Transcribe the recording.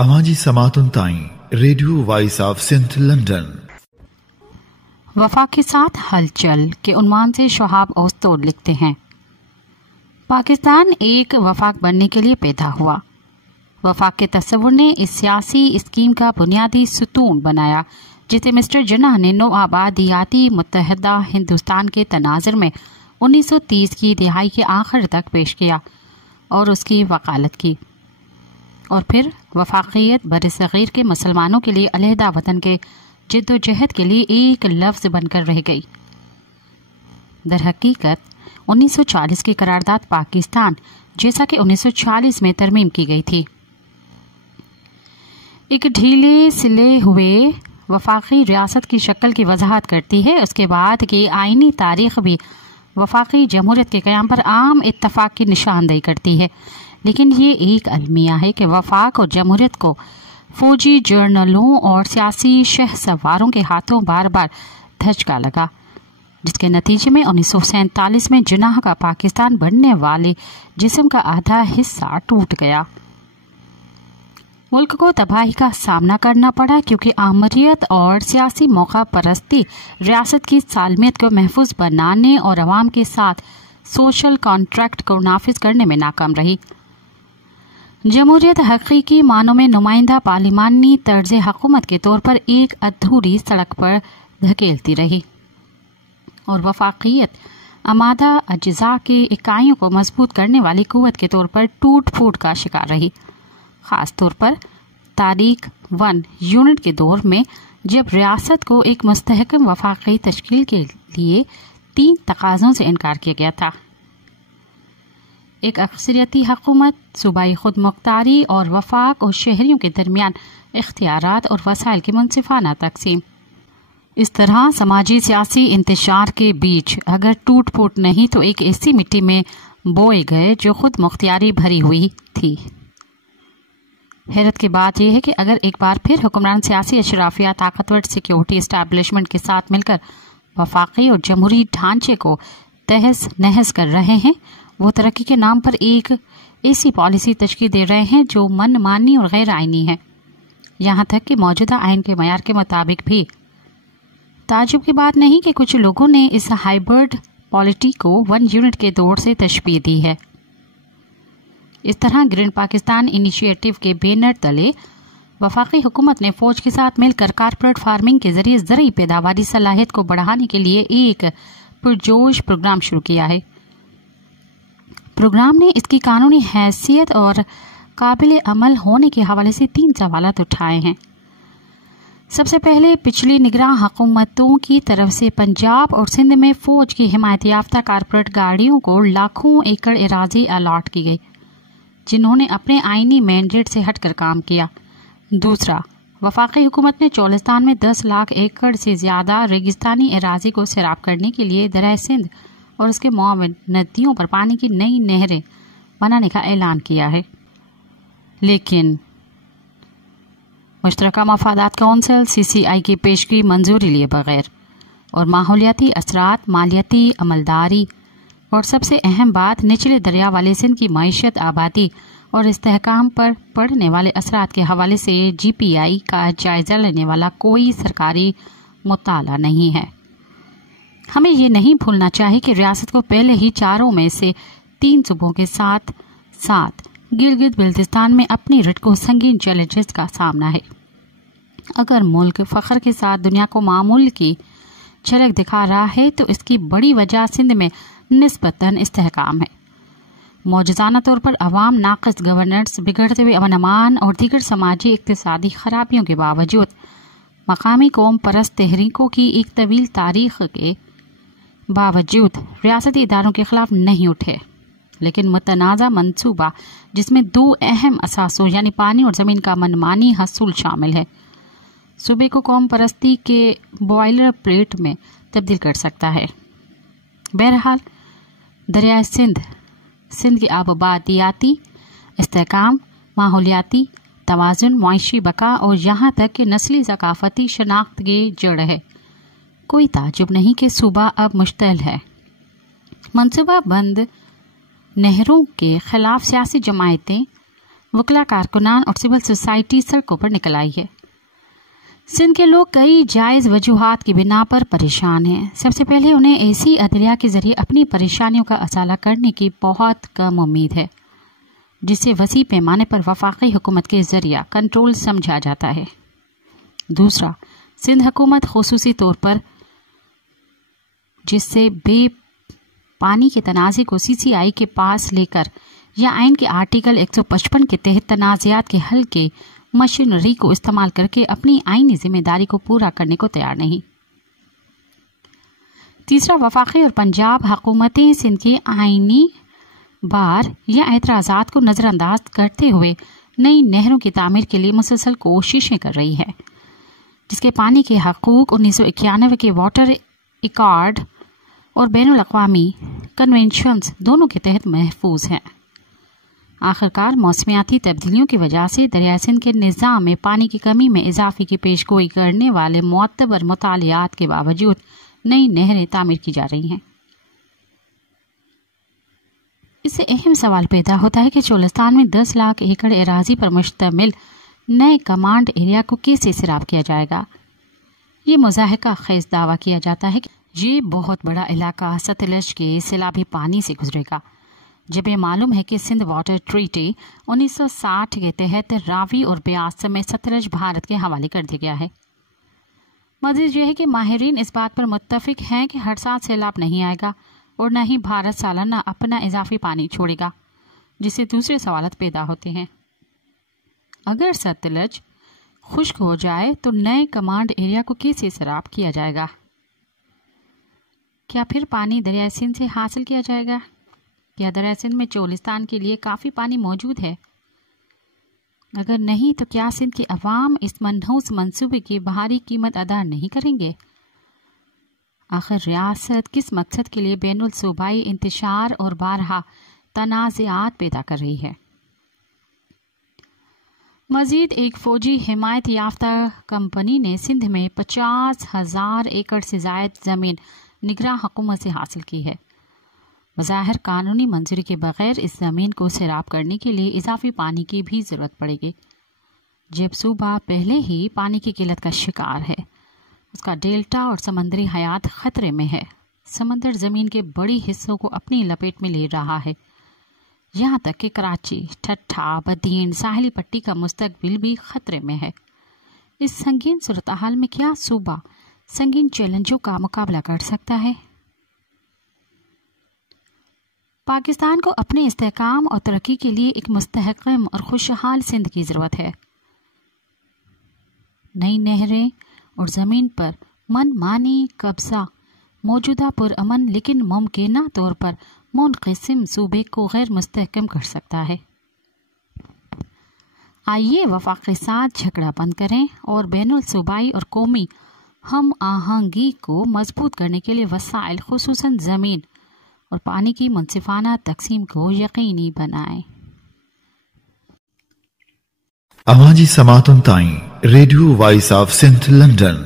आवाज़ी समातुन ताईं radio voice of Sindh London. वफाक के साथ हलचल के उन्वान से शहाब ओस्तोड लिखते हैं, पाकिस्तान एक वफाक बनने के लिए पैदा हुआ। वफाक के तस्वुर ने इस सियासी स्कीम का बुनियादी सुतून बनाया जिसे मिस्टर जिन्ना ने नो आबादियाती मुत्तहदा हिंदुस्तान के तनाज़ुर में 1930 की दिहाई के आखिर तक पेश किया और उसकी वकालत की, और फिर वफाकियत बरसगीर के मुसलमानों के लिए अलहदा वतन के जिद्दोजहद के लिए एक लफ्ज़ बनकर रह गई। दरहकीकत 1940 की करारदाद पाकिस्तान जैसा कि 1940 में तरमीम की गई थी एक ढीले सिले हुए वफाकी रियासत की शक्ल की वजाहत करती है। उसके बाद की आईनी तारीख भी वफाकी जमहूरियत के क़याम पर आम इत्तफाक की निशानदेही करती है, लेकिन ये एक अलमिया है कि वफाक और जमहूरियत को फौजी जर्नलों और सियासी शहसवारों के हाथों बार बार धचका लगा, जिसके नतीजे में 1947 में जिन्ना का पाकिस्तान बनने वाले जिस्म का आधा हिस्सा टूट गया। मुल्क को तबाही का सामना करना पड़ा क्योंकि आमरीत और सियासी मौका परस्ती रियासत की सालमियत को महफूज बनाने और अवाम के साथ सोशल कॉन्ट्रैक्ट को नाफिज करने में नाकाम रही। जमहूरियत हकीकी मानों में नुमाइंदा पार्लिमानी तर्ज हुकूमत के तौर पर एक अधूरी सड़क पर धकेलती रही और वफाकियत आमादा अज्जा के इकाइयों को मजबूत करने वाली कुव्वत के तौर पर टूट फूट का शिकार रही, खास तौर पर तारीख 1 यूनिट के दौर में जब रियासत को एक मुस्तहकम वफाकी तश्कील के लिए 3 तकाज़ों से इनकार किया गया था। एक अक्सरियती हुकूमत, सूबाई खुद मुख्तारी और वफाक और शहरियों के दरमियान इख्तियारात और वसाइल की मुनसिफाना तकसीम। इस तरह समाजी सियासी इंतशार के बीच अगर टूट फूट नहीं तो एक ऐसी मिट्टी में बोए गए जो खुद मुख्तियारी भरी हुई थी। हैरत की बात यह है कि अगर एक बार फिर हुक्मरान सियासी अशराफिया ताकतवर सिक्योरिटी इस्टेब्लिशमेंट के साथ मिलकर वफाकी और जमहूरी ढांचे को तहस नहस कर रहे हैं, वो तरक्की के नाम पर एक ऐसी पॉलिसी तश्कील दे रहे हैं जो मनमानी और गैर आईनी है, यहाँ तक कि मौजूदा आइन के मयार के मुताबिक भी। ताजुब की बात नहीं कि कुछ लोगों ने इस हाइब्रिड पॉलिटी को 1 यूनिट के दौर से तशबीह दी है। इस तरह ग्रीन पाकिस्तान इनिशिएटिव के बैनर तले वफाकी हुकूमत ने फौज के साथ मिलकर कारपोरेट फार्मिंग के जरिए ज़रई पैदावारी सलाहियत को बढ़ाने के लिए एक पुरजोश प्रोग्राम शुरू किया है। प्रोग्राम ने इसकी कानूनी हैसियत और काबिल अमल होने के हवाले से 3 सवालात उठाए हैं। सबसे पहले, पिछली निगरान हुकूमतों की तरफ से पंजाब और सिंध में फौज की हिमायत याफ्ता कारपोरेट गाड़ियों को लाखों एकड़ एराजी अलॉट की गई, जिन्होंने अपने आईनी मैंडेट से हटकर काम किया। दूसरा, वफाकी हुकूमत ने चोलिस्तान में 10 लाख एकड़ से ज्यादा रेगिस्तानी एराजी को सैराब करने के लिए दरिया सिंध और उसके मुआविन नदियों पर पानी की नई नहरें बनाने का ऐलान किया है, लेकिन मुश्तरका मफादात कौंसिल CCI की पेशगी मंजूरी लिए बगैर और माहौलियाती असरात, मालियाती अमलदारी और सबसे अहम बात निचले दरिया वाले सिंध की मईशत, आबादी और इस्तेहकाम पर पड़ने वाले असरात के हवाले से GPI का जायजा लेने वाला कोई सरकारी मुताला नहीं है। हमें ये नहीं भूलना चाहिए कि रियासत को पहले ही 4 में से 3 सूबों के साथ साथ गिलगित बिल्तिस्तान में अपनी रिट को संगीन चैलेंजेस का सामना है। अगर मुल्क फख्र के साथ दुनिया को मामूल की झलक दिखा रहा है तो इसकी बड़ी वजह सिंध में निस्बतन इस्तेहकाम है। मौजूदाना तौर पर अवाम नाक़िस गवर्नेंस, बिगड़ते हुए अमन अमान और दीगर समाजी इक्तिसादी खराबियों के बावजूद मकामी कौम परस्त तहरीकों की एक तवील तारीख के बावजूद रियासती इदारों के खिलाफ नहीं उठे, लेकिन मुतनाज़ा मंसूबा जिसमें 2 अहम असासों यानी पानी और ज़मीन का मनमानी हसूल शामिल है, सूबे को कौम परस्ती के बॉयलर प्लेट में तब्दील कर सकता है। बहरहाल दरिया सिंध की आबादियाती इस्तेहकाम, माहौलियाती तवाज़ुन, मुआशी बका और यहाँ तक कि नस्ली सकाफती शनाख्त की जड़ है। कोई ताजुब नहीं कि सूबा अब मुश्तल है। मनसूबा बंद नहरों के खिलाफ सियासी जमायतें वकला, कारकुनान और सिविल सोसाइटी सड़कों पर निकल आई है। सिंध के लोग कई जायज वजूहात की बिना पर परेशान हैं। सबसे पहले उन्हें ऐसी अदलिया के जरिए अपनी परेशानियों का असाला करने की बहुत कम उम्मीद है जिसे वसी पैमाने पर वफाकी हुकूमत के जरिए कंट्रोल समझा जाता है। दूसरा, सिंध हुकूमत खुसूसी तौर पर जिससे बे पानी के तनाज़े को CCI के पास लेकर या आइन के आर्टिकल 155 के तहत तनाज़ात के हल के मशीनरी को इस्तेमाल करके अपनी आईनी जिम्मेदारी को पूरा करने को तैयार नहीं। तीसरा, वफाकी और पंजाब हुकूमतें सिंध के आईनी बार या एतराज़ात को नज़रअंदाज करते हुए नई नहरों की तामीर के लिए मुसलसल कोशिशें कर रही है जिसके पानी के हकूक 1991 के वाटर इकॉर्ड और बैनुल अक़वामी कन्वेंशंस दोनों के तहत महफूज हैं। आखिरकार मौसमियाती तब्दीलियों की वजह से दरिया सिंध के निज़ाम में पानी की कमी में इजाफे की पेशगोई करने वाले मुअत्तबर मुतालियात के बावजूद नई नहरें तामीर की जा रही हैं। इससे अहम सवाल पैदा होता है कि चोलिस्तान में 10 लाख एकड़ एराजी पर मुश्तमिल नए कमांड एरिया को कैसे सिराब किया जाएगा। ये मुज़ाहिका खेज दावा किया जाता है कि ये बहुत बड़ा इलाका सतलज के सैलाबी पानी से गुजरेगा, जब ये मालूम है कि सिंध वाटर ट्रीटी 1960 के तहत रावी और ब्यास समेत सतलज भारत के हवाले कर दिया गया है। मज़ीद यह है कि माहिरीन इस बात पर मुत्तफिक हैं कि हर साल सैलाब नहीं आएगा और न ही भारत सालाना अपना इजाफी पानी छोड़ेगा, जिससे दूसरे सवालत पैदा होते हैं। अगर सतलज खुश्क हो जाए तो नए कमांड एरिया को कैसे सैराब किया जाएगा? क्या फिर पानी दरिया सिंध से हासिल किया जाएगा? क्या दरिया सिंध में चोलिस्तान के लिए काफ़ी पानी मौजूद है? अगर नहीं तो क्या सिंध के अवाम इस मनहूस मंसूबे की बाहरी कीमत अदा नहीं करेंगे? आखिर रियासत किस मकसद के लिए बैनुल सूबाई इंतशार और बारहा तनाज़ात पैदा कर रही है? मजीद एक फौजी हिमायत याफ्ता कंपनी ने सिंध में 50,000 एकड़ से ज़ायद ज़मीन निगरां हुकूमत से हासिल की है। बज़ाहिर कानूनी मंजूरी के बगैर इस ज़मीन को सैराब करने के लिए इजाफी पानी की भी ज़रूरत पड़ेगी। जब सूबा पहले ही पानी की किल्लत का शिकार है, उसका डेल्टा और समंदरी हयात ख़तरे में है। समंदर ज़मीन के बड़ी हिस्सों को अपनी लपेट में ले रहा है, यहाँ तक कि कराची, ठट्ठा, बदीन, साहिली पट्टी का मुस्तकबिल भी ख़तरे में है। इस संगीन सूरत हाल में क्या सूबा संगीन चैलेंजों का मुकाबला कर सकता है? पाकिस्तान को अपने इस्तेहकाम और तरक्की के लिए एक मुस्तहकम और खुशहाल सिंध की ज़रूरत है। नई नहरें और ज़मीन पर मनमानी कब्जा मौजूदा पुरअमन लेकिन मुमकिना तौर पर मुनक़सिम सूबे को गैर मुस्तहकम कर सकता है। आइए वफाक के साथ झगड़ा बंद करें और बैनुल सूबाई और कौमी हम आहंगी को मजबूत करने के लिए वसाइल खुसूसन ज़मीन और पानी की मुनसिफाना तकसीम को यकीनी बनाएं। अवाजी समातुन ताईं radio voice of Sindh London